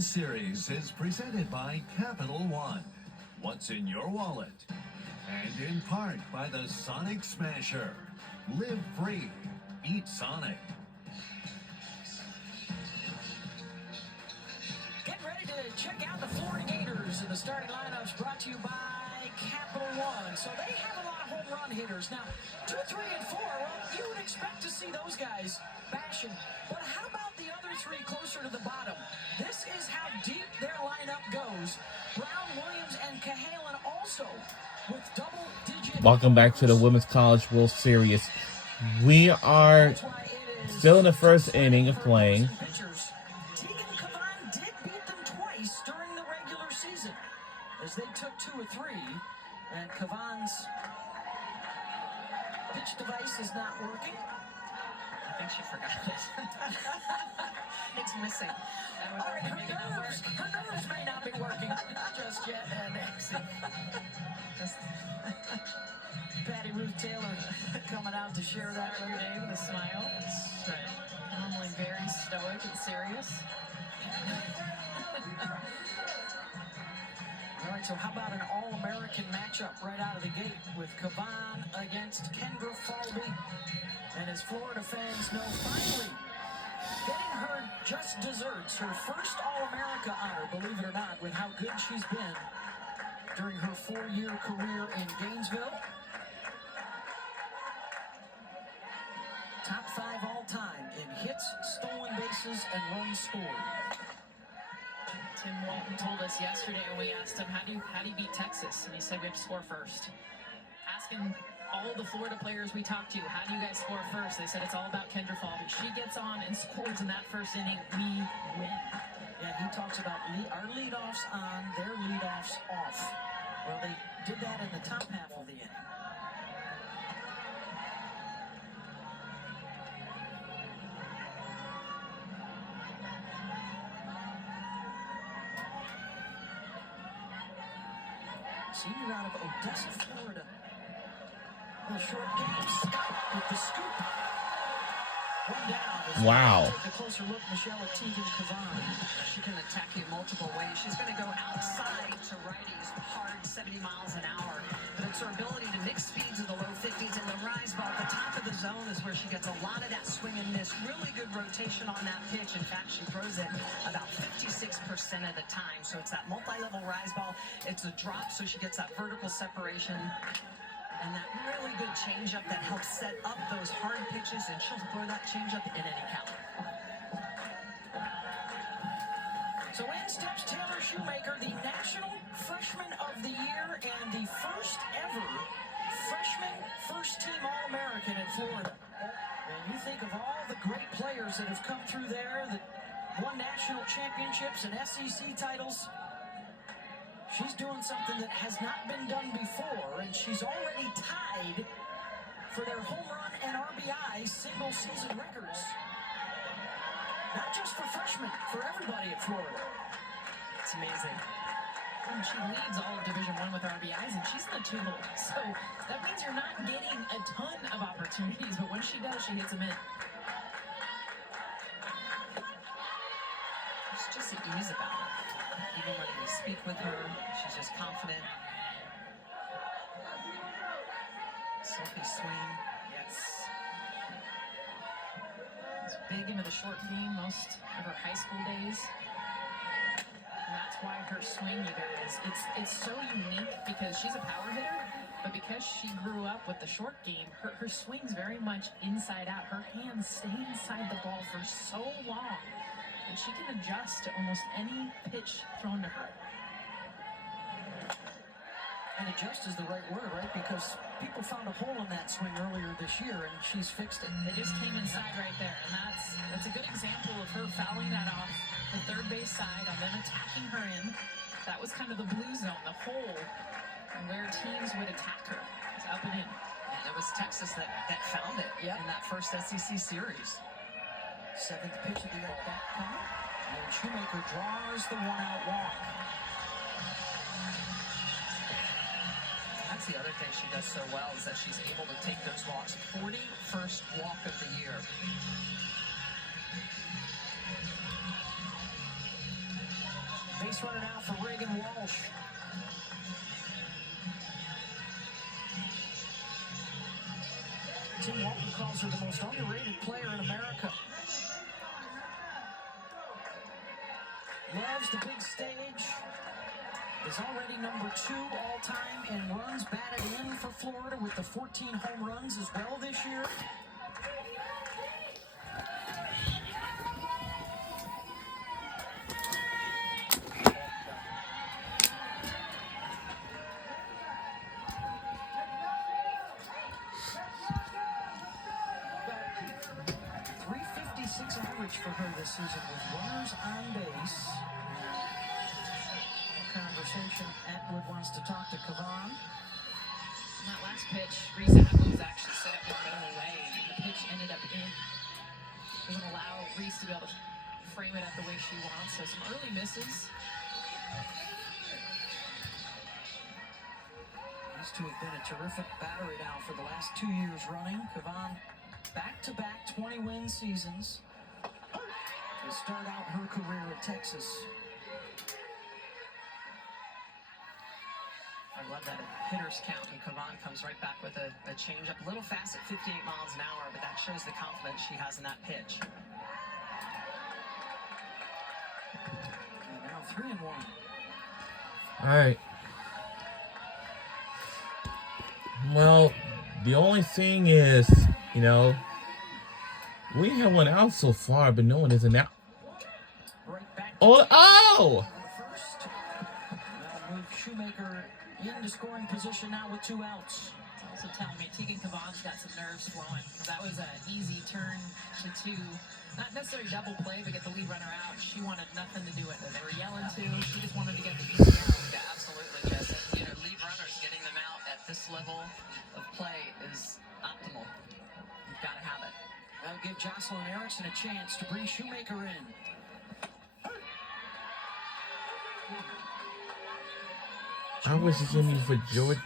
World Series is presented by Capital One. What's in your wallet? And in part by the Sonic Smasher. Live free. Eat Sonic. Get ready to check out the Florida Gators, and the starting lineups brought to you by Capital One. So they have a lot of home run hitters. Now, 2, 3, and 4, well, you would expect to see those guys bashing. But how about the other 3 closer to the bottom? This is how deep their lineup goes. Brown, Williams, and Cahalan also with double-digit. Welcome back to the Women's College World Series. We are still in the first inning of playing. Tegan Cavan did beat them twice during the regular season, as they took 2 of 3, and Cavan's pitch device is not working. I think she forgot it. It's missing. All right, her nerves may not be working just yet, and Patty Ruth Taylor coming out to share that Every day with a smile. That's right. Normally very stoic and serious. All right, so how about an All-American matchup right out of the gate with Cavan against Kendra Falvey? And as Florida fans know, finally getting her just desserts, her first All-America honor, believe it or not, with how good she's been during her 4-year career in Gainesville. Top 5 all-time in hits, stolen bases, and runs scored. Tim Walton told us yesterday when we asked him, how do you beat Texas? And he said, we have to score first. Asking all the Florida players we talked to, how do you guys score first? They said it's all about Kendra Falvey. She gets on and scores in that first inning, we win. Yeah, he talks about our leadoffs on, their leadoffs off. Well, they did that in the top half of the inning. Senior out of Odessa, Florida. The short game, Scott with the scoop. One down. Wow. Take a closer look, Michelle, at Tegan Cavan. She can attack you multiple ways. She's going to go outside to righties hard, 70 miles an hour. But it's her ability to mix speeds in the low 50s and the rise ball. The top of the zone is where she gets a lot of that swing and miss. Really good rotation on that pitch. In fact, she throws it about 56% of the time. So it's that multi-level rise ball. It's a drop, so she gets that vertical separation. And that really good changeup that helps set up those hard pitches, and she'll throw that changeup in any count. So in steps Taylor Shoemaker, the National Freshman of the Year and the first ever freshman first-team All-American in Florida. And you think of all the great players that have come through there that won national championships and SEC titles. She's doing something that has not been done before, and she's already tied for their home run and RBI single-season records. Not just for freshmen, for everybody at Florida. It's amazing. And she leads all of Division I with RBIs, and she's in the 2 hole. So that means you're not getting a ton of opportunities, but when she does, she hits them in. There's just an ease about her. Even when we speak with her, she's just confident. Silky swing, yes. She's big into the short game most of her high school days. And that's why her swing, you guys, it's so unique because she's a power hitter, but because she grew up with the short game, her swing's very much inside out. Her hands stay inside the ball for so long. And she can adjust to almost any pitch thrown to her. And adjust is the right word, right? Because people found a hole in that swing earlier this year, and she's fixed it. It just came inside right there, and that's a good example of her fouling that off the third base side and then attacking her in. That was kind of the blue zone, the hole, and where teams would attack her. It's up and in. And it was Texas that found it in that first SEC series. 7th pitch of the at-bat coming, and Shoemaker draws the one-out walk. That's the other thing she does so well, is that she's able to take those walks. 41st walk of the year. base runner now for Reagan Walsh. Tim Walton calls her the most underrated player in America. Loves the big stage. Is already number 2 all-time in runs batted in for Florida with the 14 home runs as well this year. .356 average for her this season with runners on base. Conversation. Atwood wants to talk to Kavan. In that last pitch, Reese Atwood was actually set up more middle way, and the pitch ended up in. Doesn't allow Reese to be able to frame it up the way she wants. So some early misses. These two have been a terrific battery now for the last 2 years running. Kavan back-to-back 20-win seasons to start out her career at Texas. I love that hitter's count, and Kavan comes right back with a changeup. A little fast at 58 miles an hour, but that shows the confidence she has in that pitch. And now 3-1. All right. Well, the only thing is, you know, we have one out so far, but no one is an out. Right back to Oh! first. Now move Shoemaker into scoring position now with 2 outs. It's also telling me Tegan Kavan's got some nerves flowing. That was an easy turn to 2. Not necessarily double play, but get the lead runner out. She wanted nothing to do with it. They were yelling too. She just wanted to get the easy out. Yeah, absolutely, Jess. You know, lead runners getting them out at this level of play is optimal. You've got to have it. That'll give Jocelyn Erickson a chance to bring Shoemaker in. I wish it's gonna be for George.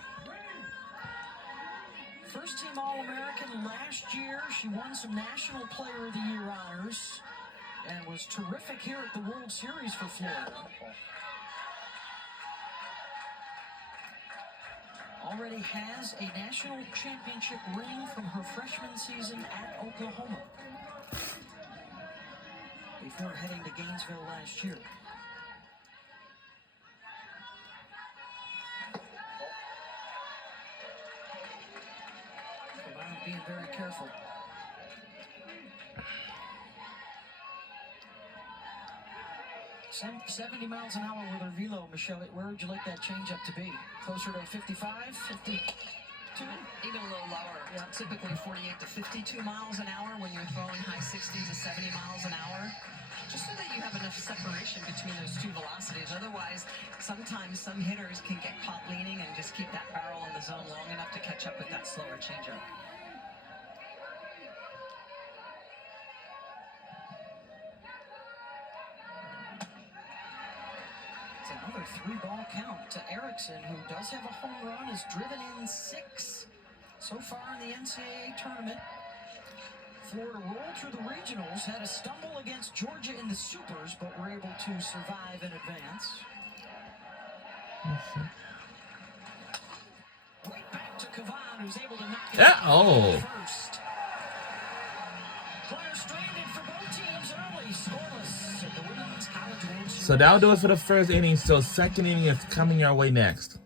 First team All-American last year. She won some National Player of the Year honors and was terrific here at the World Series for Florida. Already has a national championship ring from her freshman season at Oklahoma before heading to Gainesville last year. Being very careful. 70 miles an hour with her velo, Michelle. Where would you like that changeup to be? Closer to 55, 52? Even a little lower. Yeah, typically 48 to 52 miles an hour when you're throwing high 60s to 70 miles an hour. Just so that you have enough separation between those 2 velocities. Otherwise, sometimes some hitters can get caught leaning and just keep that barrel in the zone long enough to catch up with that slower changeup. Another 3-ball count to Erickson, who does have a home run, has driven in 6 so far in the NCAA tournament. Florida rolled through the regionals, had a stumble against Georgia in the Supers, but were able to survive and advance. Right back to Kavan, who's able to knock it out first. Players stranded for both teams early, scoreless at the Women's College World Series. So that'll do it for the first inning. So second inning is coming our way next.